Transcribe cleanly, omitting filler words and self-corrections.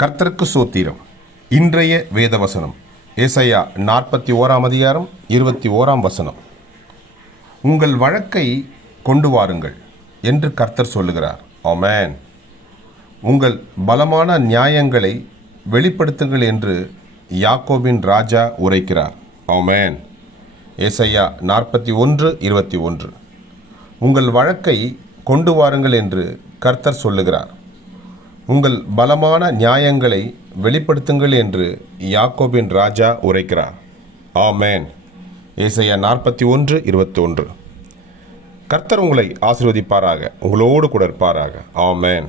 கர்த்தருக்கு சோத்திரம். இன்றைய வேதவசனம் ஏசாயா 41 21 உங்கள் வழக்கை கொண்டு வாருங்கள் என்று கர்த்தர் சொல்லுகிறார். ஆமென். உங்கள் பலமான நியாயங்களை வெளிப்படுத்துங்கள் என்று யாக்கோபின் ராஜா உரைக்கிறார். ஆமென். ஏசாயா 41 உங்கள் வழக்கை கொண்டு வாருங்கள் என்று கர்த்தர் சொல்லுகிறார். உங்கள் பலமான நியாயங்களை வெளிப்படுத்துங்கள் என்று யாக்கோபின் ராஜா உரைக்கிறார். ஆமென். ஏசாயா 41 கர்த்தர் உங்களை ஆசீர்வதிப்பாராக, உங்களோடு கூட இருப்பாராக. ஆமென்.